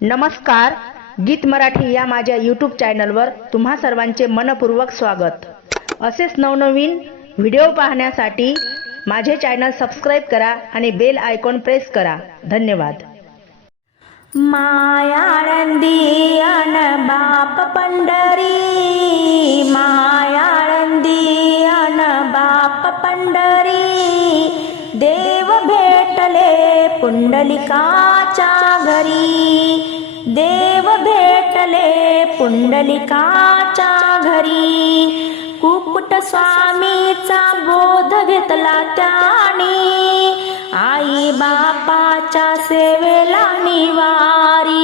नमस्कार गीत मराठी या माझ्या यूट्यूब चॅनलवर तुम्हा सर्वांचे मनपूर्वक स्वागत. असेच नवनवीन व्हिडिओ पाहण्यासाठी माझे चॅनल सबस्क्राईब करा आणि बेल आयकॉन प्रेस करा. धन्यवाद. मायाळंदी अन बाप पंढरी मायाळंदी अन बाप पंढरी देव भेटले पुंडलिकाच्या घरी. भेटले पुंडलिकाच्या घरी. कुकुट स्वामीचा बोध घेतला त्याने. आई बापाच्या सेवेला निवारी.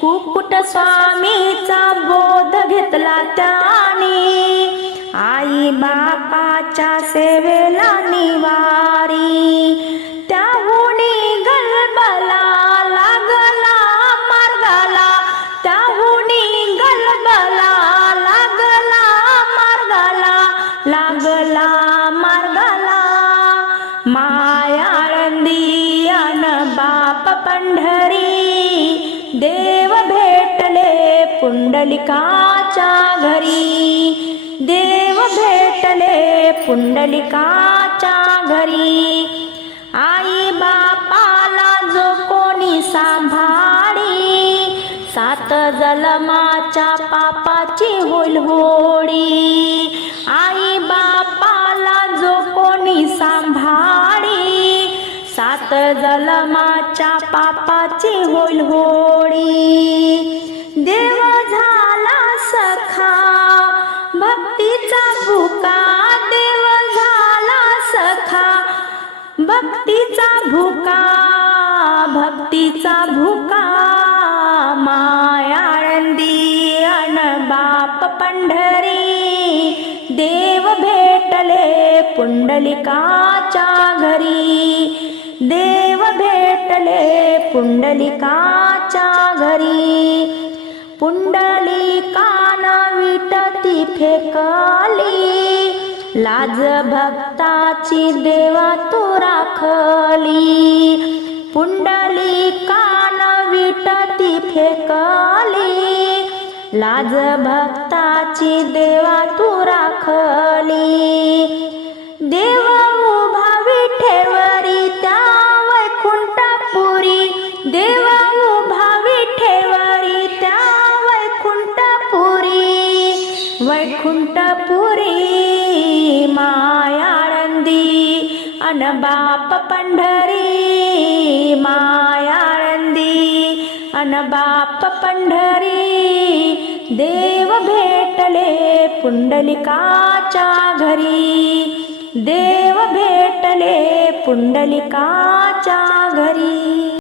कुकुट स्वामीचा बोध घेतला त्याने. आई बापाच्या सेवेला निवारी. पंढरी देव भेटले पुंडलिकाच्या घरी. देव भेटले पुंडलिकाच्या घरी. आई बापाला जो कोणी सांभाळी सात जलमाच्या पापाची होईल होडी जलमाच्या पापाची होईल होडी देव झाला सखा भक्तीचा भुका. देव झाला सखा भक्तीचा भुका. भक्तीचा भुका मायाळंदी अन बाप पंढरी. देव भेटले पुंडलिकाच्या घरी. देव भेटले पुंडलिकाच्या घरी. पुंडलिकाना विटती फेकली. लाज भक्ताची देवा तू राखली. पुंडलिकान विटती फेकली. लाज भक्ताची देवा तू राखली. देव उभा विठेवरी त्या वैकुंठपुरी वैकुंठपुरी मायाळंदी अन बाप पंढरी मायाळंदी अन बाप पंढरी देव भेटले पुंडलिकाच्या घरी देव भेटले पुंडलिकाच्या घरी.